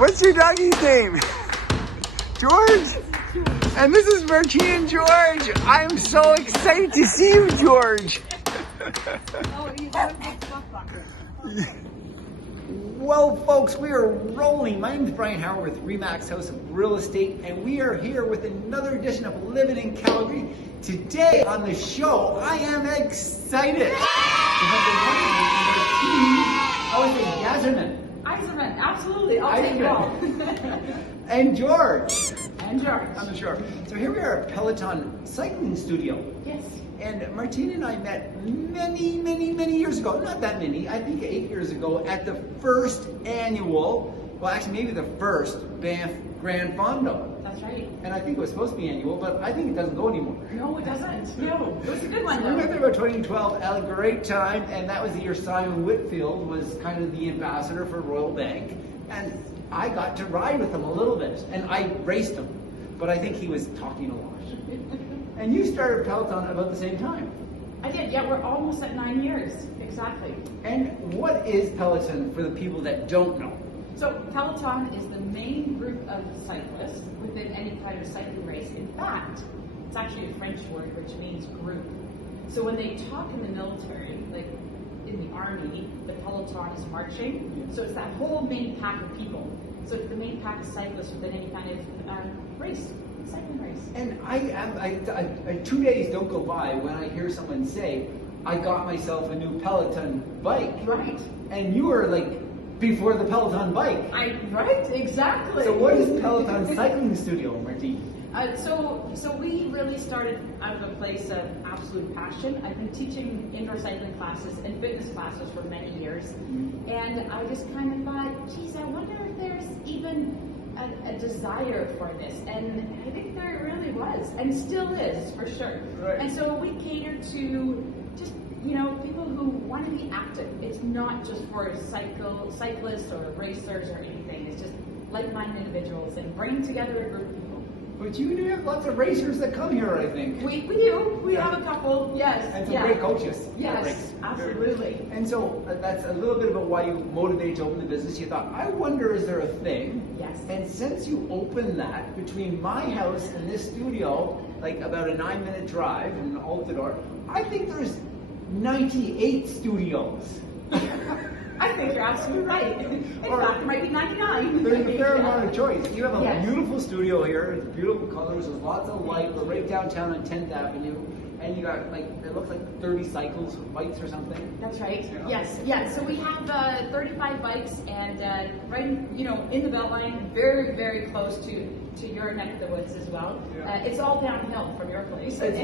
What's your doggy's name? George? And this is Martine and George. I'm so excited to see you, George. Well, folks, we are rolling. My name is Bryon Howard with Remax House of Real Estate, and we are here with another edition of Living in Calgary. Today on the show, I am excited. We have the wonderful Martine Yzerman, absolutely. I'll take it all. And George. And George. I'm sure. So here we are at Peloton Cycling Studio. Yes. And Martine and I met many years ago, not that many, I think 8 years ago, at the first annual, well actually maybe the first Banff Grand Fondo. That's right. And I think it was supposed to be annual, but I think it doesn't go anymore. No, it doesn't. No, it was a good one. We went there about 2012, had a great time, and that was the year Simon Whitfield was kind of the ambassador for Royal Bank. And I got to ride with him a little bit, and I raced him, but I think he was talking a lot. And you started Peloton about the same time. I did, yeah, we're almost at 9 years, exactly. And what is Peloton for the people that don't know? So Peloton is the main group of cyclists within any kind of cycling race. In fact, it's actually a French word which means group. So when they talk in the military, like in the army, the Peloton is marching. So it's that whole main pack of people. So it's the main pack of cyclists within any kind of race. Cycling race. And I 2 days don't go by when I hear someone say, I got myself a new Peloton bike. Right. And you were like before the Peloton bike. Right, exactly. So what is Peloton Cycling Studio, Martine? So we really started out of a place of absolute passion. I've been teaching indoor cycling classes and fitness classes for many years. And I just kind of thought, geez, I wonder if there's even a desire for this, and I think there really was, and still is, for sure. Right. And so we cater to just, people who want to be active. It's not just for cyclists or racers or anything. It's just like-minded individuals and bringing together a group of people. But you do have lots of racers that come here, I think. We do. We have a couple, yes. And some great coaches. Yes, absolutely. And so that's a little bit about why you motivated to open the business. You thought, I wonder, is there a thing? Yes. And since you opened that, between my house and this studio, like about a 9-minute drive and out the door, I think there's 98 studios. I think you're absolutely right. In fact, it might be 99. There's a fair amount of choice. You have a Yes. beautiful studio here, it's beautiful colors, there's lots of light. We're right downtown on 10th Avenue, and you got it looks like 30 cycles, bikes or something. That's right. Yeah. Yes. So we have 35 bikes, and right, in the Beltline, very close to your neck of the woods as well. Yeah. It's all downhill from your place. That's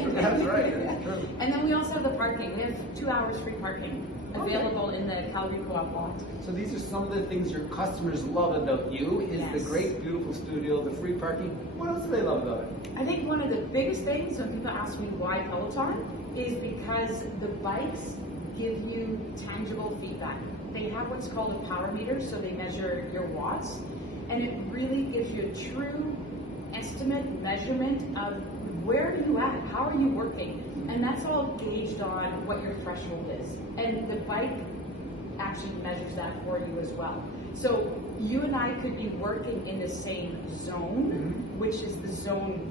right. That's true. And then we also have the parking. We have 2 hours free parking available in the Calgary Co-op lot. So these are some of the things your customers love about you, is the Yes. great, beautiful studio, the free parking. What else do they love about it? I think one of the biggest things when people ask me why Peloton is because the bikes give you tangible feedback. They have what's called a power meter, so they measure your watts, and it really gives you a true measurement of where are you at, how are you working, and that's all gauged on what your threshold is. And the bike actually measures that for you as well. So you and I could be working in the same zone, which is the zone,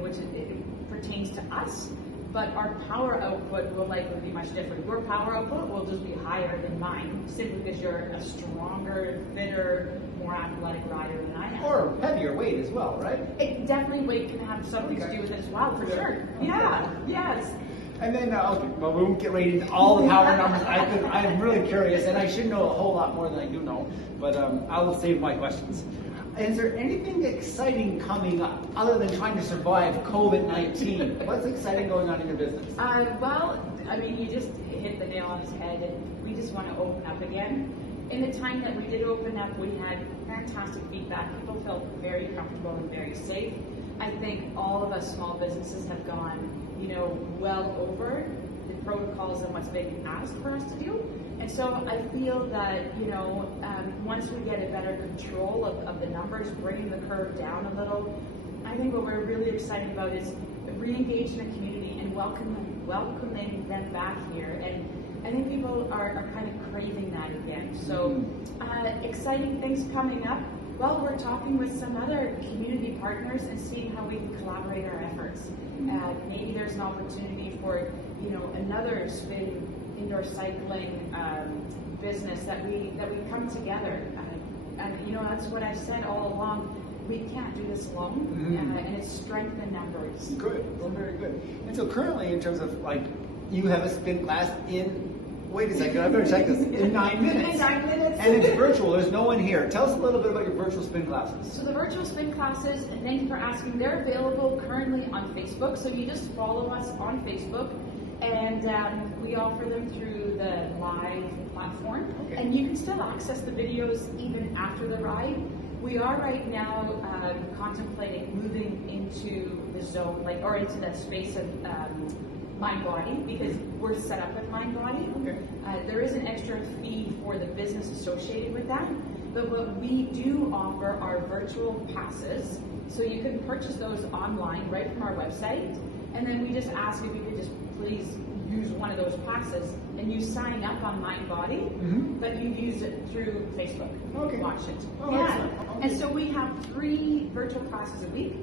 which it pertains to us, but our power output will likely be much different. Your power output will just be higher than mine, simply because you're a stronger, fitter, more athletic rider than I am. Or heavier weight as well, right? It definitely weight can have something to do with it as well, for sure. Yeah, yes. And then, well, we won't get right into all the power numbers. I'm really curious, and I should know a whole lot more than I do know, but I'll save my questions. Is there anything exciting coming up, other than trying to survive COVID-19? What's exciting going on in your business? Well, I mean, you just hit the nail on its head, and we just want to open up again. In the time that we did open up, we had fantastic feedback. People felt very comfortable and very safe. I think all of us small businesses have gone, well over the protocols and what's being asked for us to do. And so I feel that, once we get a better control of the numbers, bringing the curve down a little, I think what we're really excited about is re-engaging the community and welcoming them back here. And I think people are kind of craving that again. So exciting things coming up. Well, we're talking with some other community partners and seeing how we can collaborate our efforts. Maybe there's an opportunity for, another spin indoor cycling business that we come together. And that's what I've said all along. We can't do this alone, and it's strength in numbers. Good, well, very good. And so currently, in terms of you have a spin class in. Wait a second, I better check this. In 9 minutes. In 9 minutes. And it's virtual. There's no one here. Tell us a little bit about your virtual spin classes. So the virtual spin classes, and thank you for asking, they're available currently on Facebook. So you just follow us on Facebook, and we offer them through the live platform. Okay. And you can still access the videos even after the ride. We are right now contemplating moving into the zone, or into that space of mind body, because we're set up with mind body. Okay. There is an extra fee for the business associated with that, but what we do offer are virtual passes, so you can purchase those online right from our website, and then we just ask if you could just please use one of those passes, and you sign up on Mind Body, but you use it through Facebook. Okay. Watch it. Oh, yeah. excellent. And so we have 3 virtual classes a week,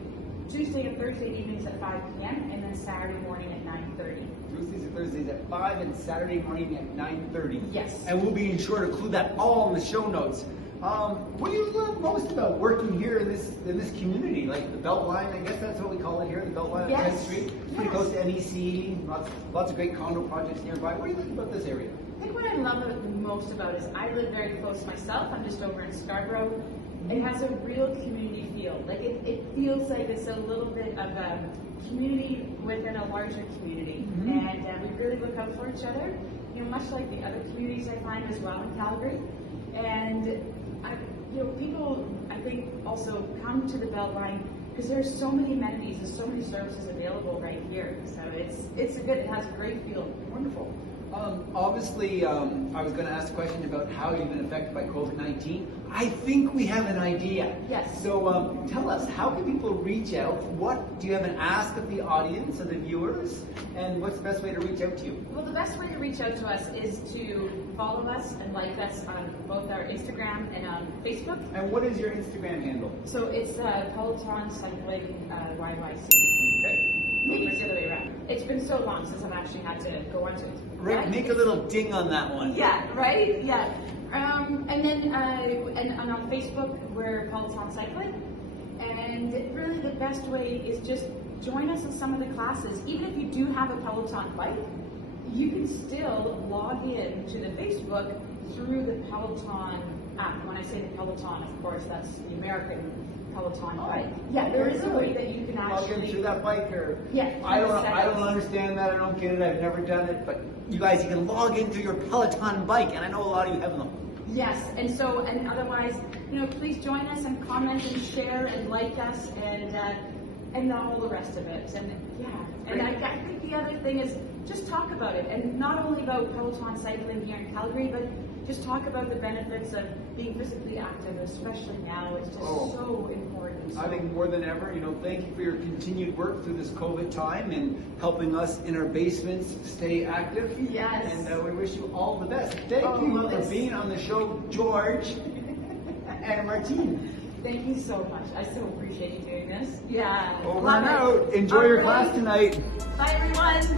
Tuesday and Thursday evenings at 5 p.m. and then Saturday morning at 9:30. Tuesdays and Thursdays at 5 and Saturday morning at 9:30. Yes. And we'll be sure to include that all in the show notes. What do you love most about working here in this community? Like the Beltline, I guess that's what we call it here, the Beltline on 10th Street. Pretty close to NEC, lots of great condo projects nearby. What do you like about this area? I think what I love most about it is I live very close myself. I'm just over in Scarborough. It has a real community feel. Like it feels like it's a little bit of a community within a larger community, and we really look out for each other. Much like the other communities I find as well in Calgary. And people I think also come to the Beltline because there's so many amenities and so many services available right here. So it has a great feel. Wonderful. Obviously, I was going to ask a question about how you've been affected by COVID-19. I think we have an idea. Yes. So tell us, how can people reach out? Do you have an ask of the audience, of the viewers? And what's the best way to reach out to you? Well, the best way to reach out to us is to follow us and like us on both our Instagram and on Facebook. And what is your Instagram handle? So it's Peloton Cycling YYC. Okay. Maybe it's the other way around. It's been so long since I've actually had to go onto it. Right? Make a little ding on that one. Yeah, right? Yeah. And then and on Facebook, we're Peloton Cycling. And really the best way is just join us in some of the classes. Even if you do have a Peloton bike, you can still log in to the Facebook through the Peloton app. When I say the Peloton, of course, that's the American Peloton bike. Yeah, there is a way that you can actually log in through that bike, or I don't understand that. I don't get it. I've never done it, but you guys, you can log in through your Peloton bike, and I know a lot of you have them. Yes, and otherwise, please join us and comment and share and like us and all the rest of it. And I think the other thing is just talk about it, and not only about Peloton cycling here in Calgary, but just talk about the benefits of being physically active, especially now. It's just so important. I think more than ever, thank you for your continued work through this COVID time and helping us in our basements stay active. Yes. And we wish you all the best. Thank you for being on the show, George and Martine. Thank you so much. I so appreciate you doing this. Yeah. Over and out. Enjoy your class tonight. Bye, everyone.